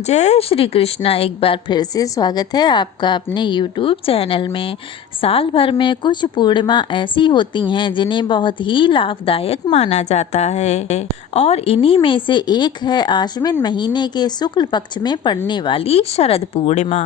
जय श्री कृष्णा। एक बार फिर से स्वागत है आपका अपने YouTube चैनल में। साल भर में कुछ पूर्णिमा ऐसी होती हैं जिन्हें बहुत ही लाभदायक माना जाता है और इन्हीं में से एक है आश्विन महीने के शुक्ल पक्ष में पड़ने वाली शरद पूर्णिमा।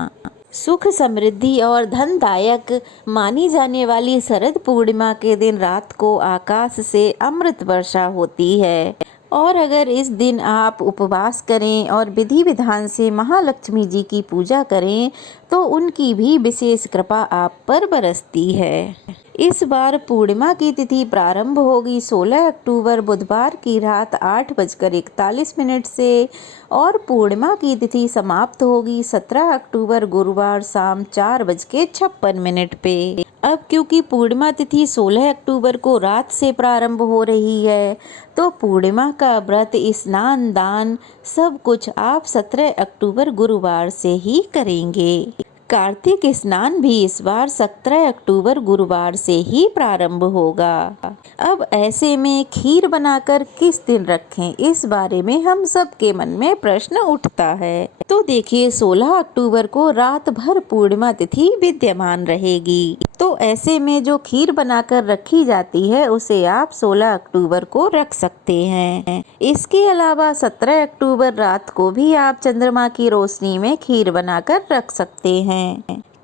सुख समृद्धि और धनदायक मानी जाने वाली शरद पूर्णिमा के दिन रात को आकाश से अमृत वर्षा होती है और अगर इस दिन आप उपवास करें और विधि विधान से महालक्ष्मी जी की पूजा करें तो उनकी भी विशेष कृपा आप पर बरसती है। इस बार पूर्णिमा की तिथि प्रारंभ होगी 16 अक्टूबर बुधवार की रात 8:41 से और पूर्णिमा की तिथि समाप्त होगी 17 अक्टूबर गुरुवार शाम 4:56 पे। अब क्योंकि पूर्णिमा तिथि 16 अक्टूबर को रात से प्रारंभ हो रही है तो पूर्णिमा का व्रत स्नान दान सब कुछ आप 17 अक्टूबर गुरुवार से ही करेंगे। कार्तिक स्नान भी इस बार 17 अक्टूबर गुरुवार से ही प्रारंभ होगा। अब ऐसे में खीर बनाकर किस दिन रखें, इस बारे में हम सबके मन में प्रश्न उठता है। तो देखिए 16 अक्टूबर को रात भर पूर्णिमा तिथि विद्यमान रहेगी, तो ऐसे में जो खीर बनाकर रखी जाती है उसे आप 16 अक्टूबर को रख सकते हैं। इसके अलावा 17 अक्टूबर रात को भी आप चंद्रमा की रोशनी में खीर बनाकर रख सकते हैं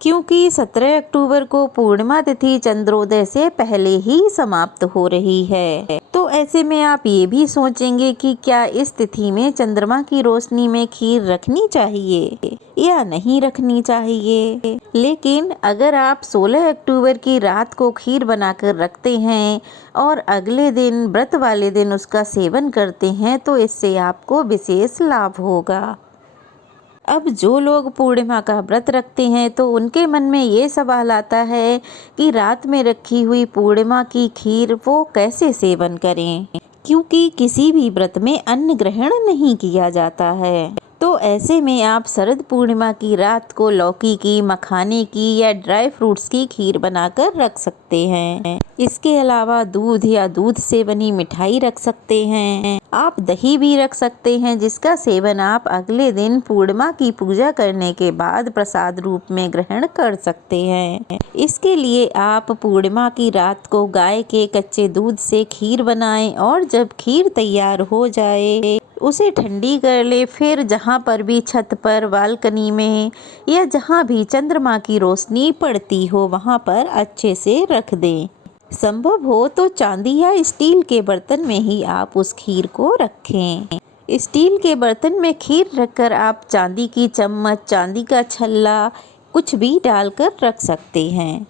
क्योंकि 17 अक्टूबर को पूर्णिमा तिथि चंद्रोदय से पहले ही समाप्त हो रही है। तो ऐसे में आप ये भी सोचेंगे कि क्या इस तिथि में चंद्रमा की रोशनी में खीर रखनी चाहिए या नहीं रखनी चाहिए। लेकिन अगर आप 16 अक्टूबर की रात को खीर बनाकर रखते हैं और अगले दिन व्रत वाले दिन उसका सेवन करते हैं तो इससे आपको विशेष लाभ होगा। अब जो लोग पूर्णिमा का व्रत रखते हैं तो उनके मन में ये सवाल आता है कि रात में रखी हुई पूर्णिमा की खीर वो कैसे सेवन करें, क्योंकि किसी भी व्रत में अन्न ग्रहण नहीं किया जाता है। तो ऐसे में आप शरद पूर्णिमा की रात को लौकी की, मखाने की या ड्राई फ्रूट्स की खीर बनाकर रख सकते हैं। इसके अलावा दूध या दूध से बनी मिठाई रख सकते हैं। आप दही भी रख सकते हैं जिसका सेवन आप अगले दिन पूर्णिमा की पूजा करने के बाद प्रसाद रूप में ग्रहण कर सकते हैं। इसके लिए आप पूर्णिमा की रात को गाय के कच्चे दूध से खीर बनाएं और जब खीर तैयार हो जाए उसे ठंडी कर ले, फिर जहाँ पर भी छत पर, बालकनी में या जहाँ भी चंद्रमा की रोशनी पड़ती हो वहाँ पर अच्छे से रख दें। संभव हो तो चांदी या स्टील के बर्तन में ही आप उस खीर को रखें। स्टील के बर्तन में खीर रखकर आप चांदी की चम्मच, चांदी का छल्ला कुछ भी डालकर रख सकते हैं।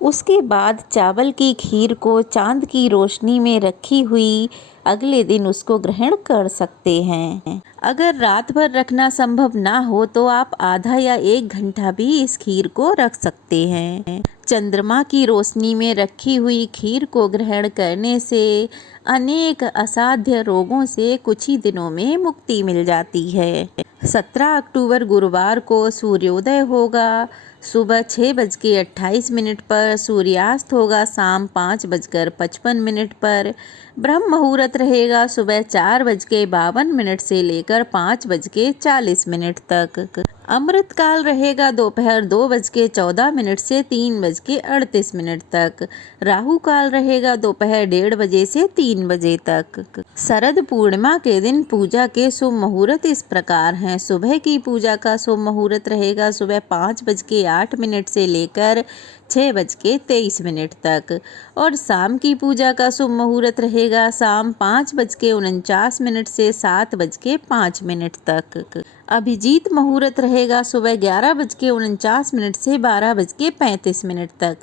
उसके बाद चावल की खीर को चांद की रोशनी में रखी हुई अगले दिन उसको ग्रहण कर सकते हैं। अगर रात भर रखना संभव ना हो तो आप आधा या 1 घंटा भी इस खीर को रख सकते हैं। चंद्रमा की रोशनी में रखी हुई खीर को ग्रहण करने से अनेक असाध्य रोगों से कुछ ही दिनों में मुक्ति मिल जाती है। 17 अक्टूबर गुरुवार को सूर्योदय होगा सुबह 6:28 पर, सूर्यास्त होगा शाम 5:55 पर, ब्रह्म मुहूर्त रहेगा सुबह 4:52 से लेकर 5:40 तक। अमृत काल रहेगा दोपहर 2:14 से 3:38 तक। राहु काल रहेगा दोपहर 1:30 बजे से 3 बजे तक। शरद पूर्णिमा के दिन पूजा के शुभ मुहूर्त इस प्रकार हैं। सुबह की पूजा का शुभ मुहूर्त रहेगा सुबह 5:08 से लेकर 6:23 तक और शाम की पूजा का शुभ मुहूर्त रहेगा शाम 5:49 से 7:05 तक। अभिजीत मुहूर्त रहेगा सुबह 11:49 से 12:35 तक।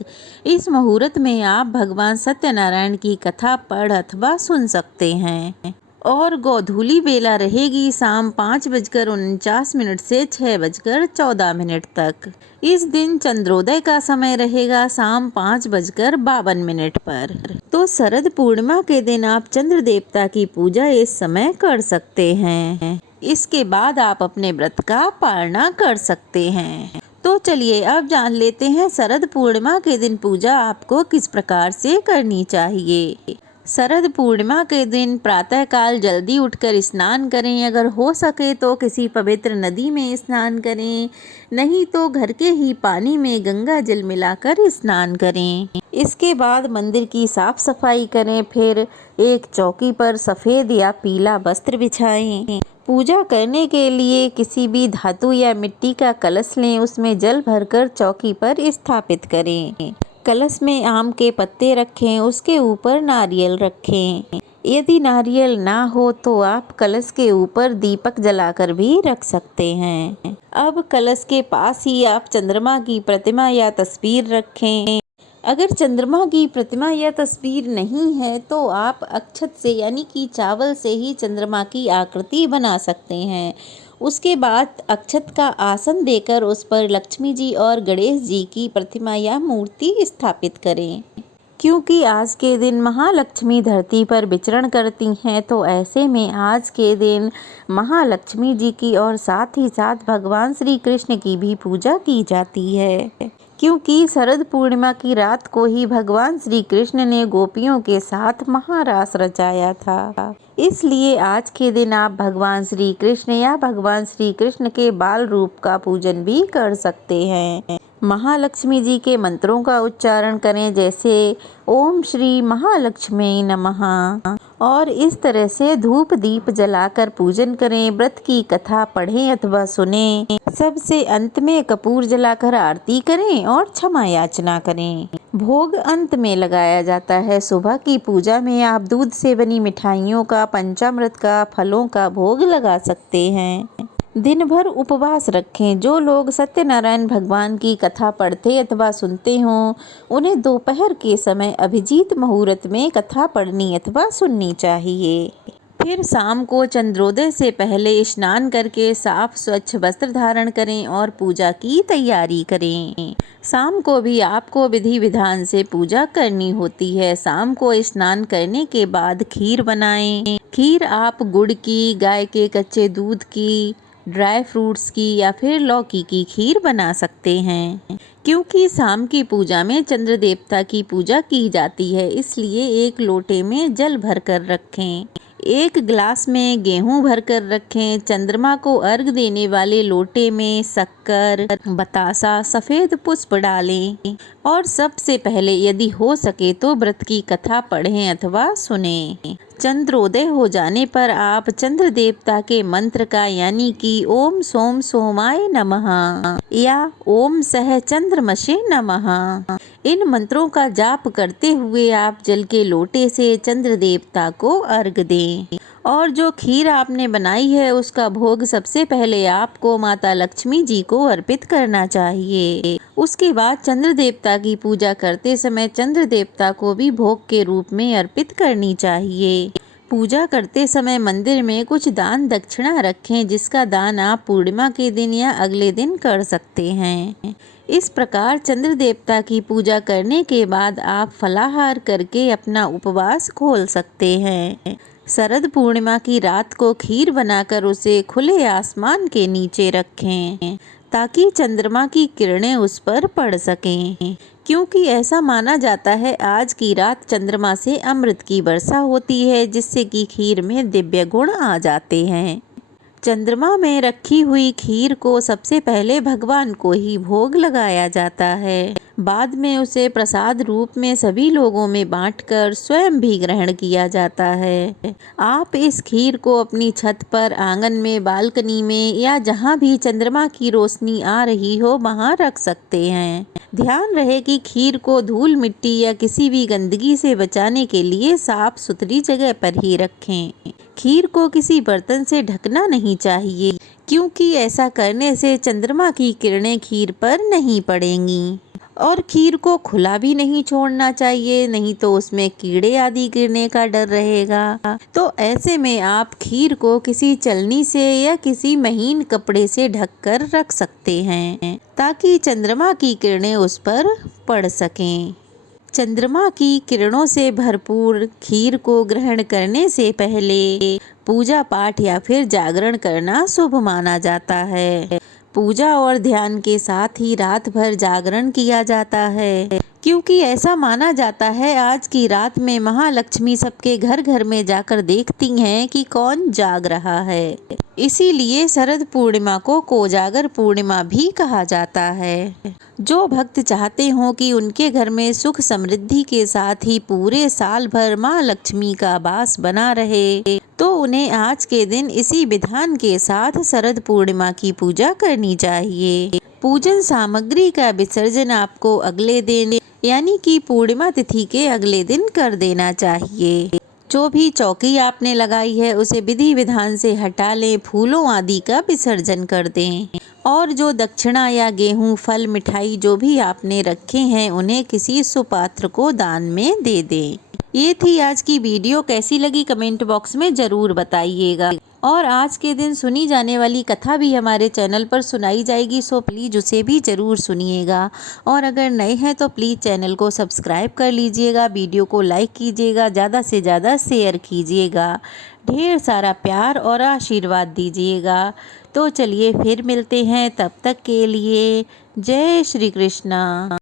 इस मुहूर्त में आप भगवान सत्यनारायण की कथा पढ़ अथवा सुन सकते हैं और गोधूली बेला रहेगी शाम 5:49 से 6:14 तक। इस दिन चंद्रोदय का समय रहेगा शाम 5:52 पर। तो शरद पूर्णिमा के दिन आप चंद्र देवता की पूजा इस समय कर सकते हैं। इसके बाद आप अपने व्रत का पालना कर सकते हैं। तो चलिए अब जान लेते हैं शरद पूर्णिमा के दिन पूजा आपको किस प्रकार से करनी चाहिए। शरद पूर्णिमा के दिन प्रातःकाल जल्दी उठकर स्नान करें। अगर हो सके तो किसी पवित्र नदी में स्नान करें, नहीं तो घर के ही पानी में गंगा जल मिलाकर स्नान करें। इसके बाद मंदिर की साफ सफाई करें। फिर एक चौकी पर सफ़ेद या पीला वस्त्र बिछाएं। पूजा करने के लिए किसी भी धातु या मिट्टी का कलश लें, उसमें जल भरकर चौकी पर स्थापित करें। कलश में आम के पत्ते रखें, उसके ऊपर नारियल रखें। यदि नारियल ना हो तो आप कलश के ऊपर दीपक जलाकर भी रख सकते हैं। अब कलश के पास ही आप चंद्रमा की प्रतिमा या तस्वीर रखें। अगर चंद्रमा की प्रतिमा या तस्वीर नहीं है तो आप अक्षत से यानी कि चावल से ही चंद्रमा की आकृति बना सकते हैं। उसके बाद अक्षत का आसन देकर उस पर लक्ष्मी जी और गणेश जी की प्रतिमा या मूर्ति स्थापित करें। क्योंकि आज के दिन महालक्ष्मी धरती पर विचरण करती हैं, तो ऐसे में आज के दिन महालक्ष्मी जी की और साथ ही साथ भगवान श्री कृष्ण की भी पूजा की जाती है। क्योंकि शरद पूर्णिमा की रात को ही भगवान श्री कृष्ण ने गोपियों के साथ महारास रचाया था। इसलिए आज के दिन आप भगवान श्री कृष्ण या भगवान श्री कृष्ण के बाल रूप का पूजन भी कर सकते हैं। महालक्ष्मी जी के मंत्रों का उच्चारण करें, जैसे ओम श्री महालक्ष्मी नमः, और इस तरह से धूप दीप जलाकर पूजन करें। व्रत की कथा पढ़ें अथवा सुनें। सबसे अंत में कपूर जलाकर आरती करें और क्षमा याचना करें। भोग अंत में लगाया जाता है। सुबह की पूजा में आप दूध से बनी मिठाइयों का, पंचामृत का, फलों का भोग लगा सकते हैं। दिन भर उपवास रखें। जो लोग सत्यनारायण भगवान की कथा पढ़ते अथवा सुनते हों, उन्हें दोपहर के समय अभिजीत मुहूर्त में कथा पढ़नी अथवा सुननी चाहिए। फिर शाम को चंद्रोदय से पहले स्नान करके साफ स्वच्छ वस्त्र धारण करें और पूजा की तैयारी करें। शाम को भी आपको विधि विधान से पूजा करनी होती है। शाम को स्नान करने के बाद खीर बनाएं। खीर आप गुड़ की, गाय के कच्चे दूध की, ड्राई फ्रूट्स की या फिर लौकी की खीर बना सकते हैं। क्योंकि शाम की पूजा में चंद्र देवता की पूजा की जाती है, इसलिए एक लोटे में जल भरकर रखें। एक गिलास में गेहूं भरकर रखें। चंद्रमा को अर्घ देने वाले लोटे में शक्कर, बतासा, सफ़ेद पुष्प डालें और सबसे पहले यदि हो सके तो व्रत की कथा पढ़ें अथवा सुनें। चंद्रोदय हो जाने पर आप चंद्र देवता के मंत्र का यानी कि ओम सोम सोमाय नमः या ओम सह चंद्रमसे नमः, इन मंत्रों का जाप करते हुए आप जल के लोटे से चंद्र देवता को अर्घ दें। और जो खीर आपने बनाई है उसका भोग सबसे पहले आपको माता लक्ष्मी जी को अर्पित करना चाहिए। उसके बाद चंद्र देवता की पूजा करते समय चंद्र देवता को भी भोग के रूप में अर्पित करनी चाहिए। पूजा करते समय मंदिर में कुछ दान दक्षिणा रखें, जिसका दान आप पूर्णिमा के दिन या अगले दिन कर सकते हैं। इस प्रकार चंद्र देवता की पूजा करने के बाद आप फलाहार करके अपना उपवास खोल सकते हैं। शरद पूर्णिमा की रात को खीर बनाकर उसे खुले आसमान के नीचे रखें ताकि चंद्रमा की किरणें उस पर पड़ सकें। क्योंकि ऐसा माना जाता है आज की रात चंद्रमा से अमृत की वर्षा होती है, जिससे कि खीर में दिव्य गुण आ जाते हैं। चंद्रमा में रखी हुई खीर को सबसे पहले भगवान को ही भोग लगाया जाता है। बाद में उसे प्रसाद रूप में सभी लोगों में बांटकर स्वयं भी ग्रहण किया जाता है। आप इस खीर को अपनी छत पर, आंगन में, बालकनी में या जहां भी चंद्रमा की रोशनी आ रही हो वहां रख सकते हैं। ध्यान रहे कि खीर को धूल मिट्टी या किसी भी गंदगी से बचाने के लिए साफ सुथरी जगह पर ही रखें। खीर को किसी बर्तन से ढकना नहीं चाहिए, क्योंकि ऐसा करने से चंद्रमा की किरणें खीर पर नहीं पड़ेंगी। और खीर को खुला भी नहीं छोड़ना चाहिए, नहीं तो उसमें कीड़े आदि गिरने का डर रहेगा। तो ऐसे में आप खीर को किसी चलनी से या किसी महीन कपड़े से ढककर रख सकते हैं, ताकि चंद्रमा की किरणें उस पर पड़ सकें। चंद्रमा की किरणों से भरपूर खीर को ग्रहण करने से पहले पूजा पाठ या फिर जागरण करना शुभ माना जाता है। पूजा और ध्यान के साथ ही रात भर जागरण किया जाता है। क्योंकि ऐसा माना जाता है आज की रात में महालक्ष्मी सबके घर घर में जाकर देखती हैं कि कौन जाग रहा है। इसीलिए शरद पूर्णिमा को कोजागर पूर्णिमा भी कहा जाता है। जो भक्त चाहते हों कि उनके घर में सुख समृद्धि के साथ ही पूरे साल भर माँ लक्ष्मी का वास बना रहे, तो उन्हें आज के दिन इसी विधान के साथ शरद पूर्णिमा की पूजा करनी चाहिए। पूजन सामग्री का विसर्जन आपको अगले दिन यानी कि पूर्णिमा तिथि के अगले दिन कर देना चाहिए। जो भी चौकी आपने लगाई है उसे विधि विधान से हटा लें, फूलों आदि का विसर्जन कर दें और जो दक्षिणा या गेहूं, फल, मिठाई जो भी आपने रखे हैं उन्हें किसी सुपात्र को दान में दे दें। ये थी आज की वीडियो। कैसी लगी कमेंट बॉक्स में ज़रूर बताइएगा। और आज के दिन सुनी जाने वाली कथा भी हमारे चैनल पर सुनाई जाएगी, सो प्लीज़ उसे भी ज़रूर सुनिएगा। और अगर नए हैं तो प्लीज़ चैनल को सब्सक्राइब कर लीजिएगा, वीडियो को लाइक कीजिएगा, ज़्यादा से ज़्यादा शेयर कीजिएगा, ढेर सारा प्यार और आशीर्वाद दीजिएगा। तो चलिए फिर मिलते हैं, तब तक के लिए जय श्री कृष्णा।